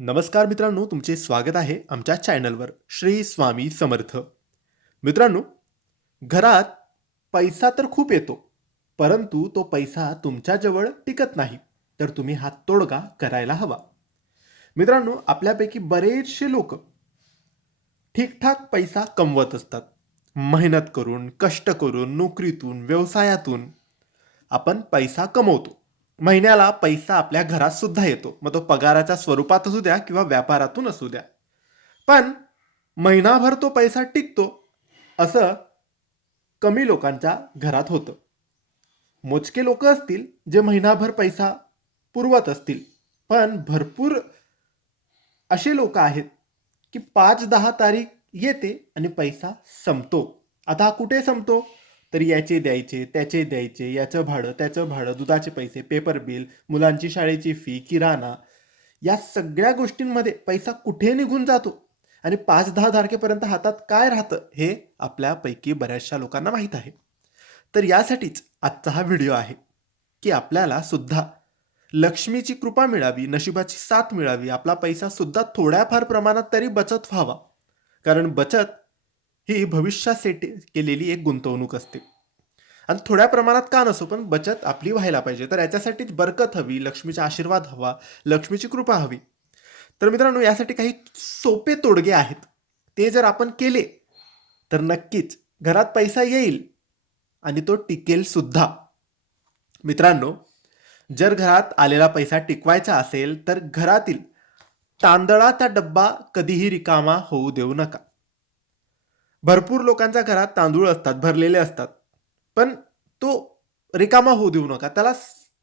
नमस्कार मित्रांनो तुमचे स्वागत आहे आमच्या चॅनलवर. श्री स्वामी समर्थ. मित्रांनो घरात पैसा तर खूप येतो परंतु तो पैसा तुमच्याजवळ टिकत नाही तर तुम्ही हा तोडगा करायला हवा. मित्रांनो आपल्यापैकी बरेचसे लोक ठीकठाक पैसा कमवत असतात. मेहनत करून कष्ट करून नोकरीतून व्यवसायातून आपण पैसा कमवतो. महिन्याला पैसा आपल्या घरात सुद्धा येतो. मग तो पगाराच्या स्वरूपात असू द्या किंवा व्यापारातून असू द्या. पण महिनाभर तो पैसा टिकतो असं कमी लोकांच्या घरात होतं. मोजके लोक असतील जे महिनाभर पैसा पुरवत असतील. पण भरपूर असे लोक आहेत की पाच दहा तारीख येते आणि पैसा संपतो. आता हा कुठे संपतो? तर याचे द्यायचे त्याचे द्यायचे याचं भाडं त्याचं भाडं दुधाचे पैसे पेपर बिल मुलांची शाळेची फी किराणा या सगळ्या गोष्टींमध्ये पैसा कुठे निघून जातो? आणि पाच दहा तारखेपर्यंत हातात काय राहतं हे आपल्यापैकी बऱ्याचशा लोकांना माहीत आहे. तर यासाठीच आजचा हा व्हिडिओ आहे की आपल्याला सुद्धा लक्ष्मीची कृपा मिळावी नशिबाची साथ मिळावी आपला पैसा सुद्धा थोड्याफार प्रमाणात तरी बचत व्हावा. कारण बचत ही भविष्यासाठी केलेली एक गुंतवणूक असते. आणि थोड्या प्रमाणात का नसो पण बचत आपली व्हायला पाहिजे. तर याच्यासाठीच बरकत हवी लक्ष्मीचा आशीर्वाद हवा लक्ष्मीची कृपा हवी. तर मित्रांनो यासाठी काही सोपे तोडगे आहेत. ते जर आपण केले तर नक्कीच घरात पैसा येईल आणि तो टिकेल सुद्धा. मित्रांनो जर घरात आलेला पैसा टिकवायचा असेल तर घरातील तांदळाचा डब्बा कधीही रिकामा होऊ देऊ नका. भरपूर लोकांच्या घरात तांदूळ असतात भरलेले असतात. पण तो रिकामा होऊ देऊ नका. त्याला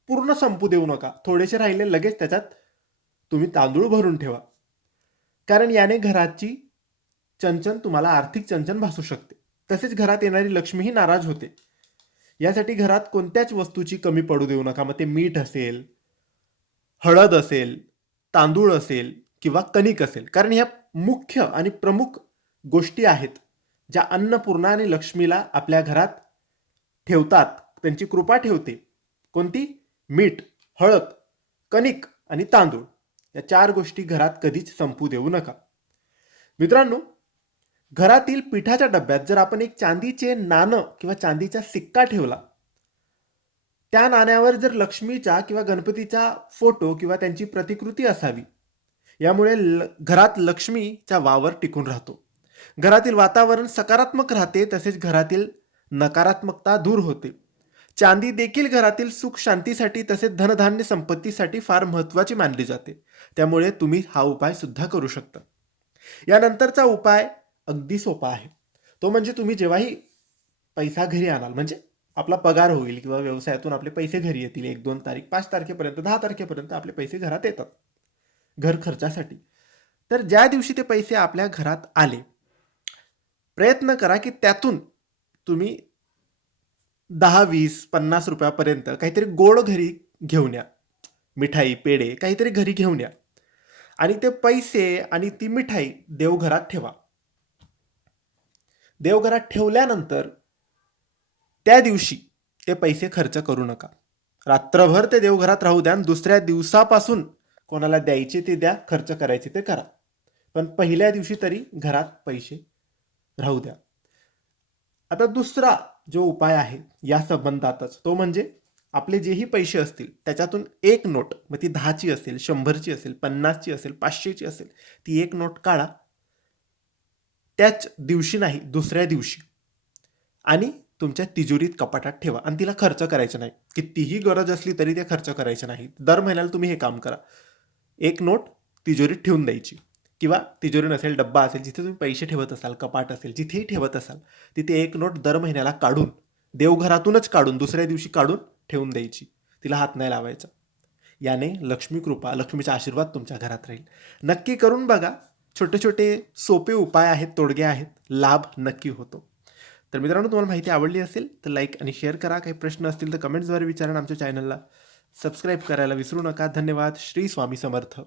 पूर्ण संपू देऊ नका. थोडेसे राहिले लगेच त्याच्यात तुम्ही तांदूळ भरून ठेवा. कारण याने घराची चंचन तुम्हाला आर्थिक चंचन भासू शकते. तसेच घरात येणारी लक्ष्मीही नाराज होते. यासाठी घरात कोणत्याच वस्तूची कमी पडू देऊ नका. मग ते मीठ असेल हळद असेल तांदूळ असेल किंवा कणिक असेल. कारण ह्या मुख्य आणि प्रमुख गोष्टी आहेत. ज्या अन्नपूर्णा आणि लक्ष्मीला आपल्या घरात ठेवतात त्यांची कृपा ठेवते. कोणती? मीठ हळद कणिक आणि तांदूळ. या चार गोष्टी घरात कधीच संपू देऊ नका. मित्रांनो घरातील पिठाच्या डब्यात जर आपण एक चांदीचे नाणं किंवा चांदीचा सिक्का ठेवला त्या नाण्यावर जर लक्ष्मीचा किंवा गणपतीचा फोटो किंवा त्यांची प्रतिकृती असावी यामुळे ल- घरात लक्ष्मीचा वावर टिकून राहतो. घरातील वातावरण सकारात्मक राहते तसेच घरातील नकारात्मकता दूर होते. चांदी देखील घरातील सुख शांतीसाठी तसेच धनधान्य संपत्तीसाठी फार महत्त्वाची मानली जाते. त्यामुळे तुम्ही हा उपाय सुद्धा करू शकता. यानंतरचा उपाय अगदी सोपा आहे. तो म्हणजे तुम्ही जेव्हाही पैसा घरी आणाल म्हणजे आपला पगार होईल किंवा व्यवसायातून आपले पैसे घरी येतील एक दोन तारीख पाच तारखेपर्यंत दहा तारखेपर्यंत आपले पैसे घरात येतात. घर खर्चासाठी. तर ज्या दिवशी ते पैसे आपल्या घरात आले प्रयत्न करा की त्यातून तुम्ही दहा वीस पन्नास रुपयापर्यंत काहीतरी गोड घरी घेऊन या. मिठाई पेढे काहीतरी घरी घेऊन या. आणि ते पैसे आणि ती मिठाई देवघरात ठेवा. देवघरात ठेवल्यानंतर त्या दिवशी ते पैसे खर्च करू नका. रात्रभर ते देवघरात राहू द्या आणि दुसऱ्या दिवसापासून कोणाला द्यायचे ते द्या खर्च करायचे ते करा. पण पहिल्या दिवशी तरी घरात पैसे राहू द्या. आता दुसरा जो उपाय आहे या संबंधातच तो म्हणजे आपले जेही पैसे असतील त्याच्यातून एक नोट मग ती दहाची असेल शंभरची असेल पन्नासची असेल पाचशेची असेल ती एक नोट काढा. त्याच दिवशी नाही दुसऱ्या दिवशी. आणि तुमच्या तिजोरीत कपाटात ठेवा. आणि तिला खर्च करायचं नाही. कितीही गरज असली तरी ते खर्च करायचे नाही. दर महिन्याला तुम्ही हे काम करा. एक नोट तिजोरीत ठेवून द्यायची. किंवा तिजोरी नसेल डब्बा असेल जिथे तुम्ही पैसे ठेवत असाल कपाट असेल जिथेही ठेवत असाल तिथे एक नोट दर महिन्याला काढून देवघरातूनच काढून दुसऱ्या दिवशी काढून ठेवून द्यायची. तिला हात नाही लावायचा. याने लक्ष्मी कृपा लक्ष्मीचा आशीर्वाद तुमच्या घरात राहील. नक्की करून बघा छोटे छोटे सोपे उपाय आहेत तोडगे आहेत लाभ नक्की होतो. तर मित्रांनो तुम्हाला माहिती आवडली असेल तर लाईक आणि शेअर करा. काही प्रश्न असतील तर कमेंट्सद्वारे विचारा आमच्या चॅनलला सबस्क्राईब करायला विसरू नका. धन्यवाद. श्री स्वामी समर्थ.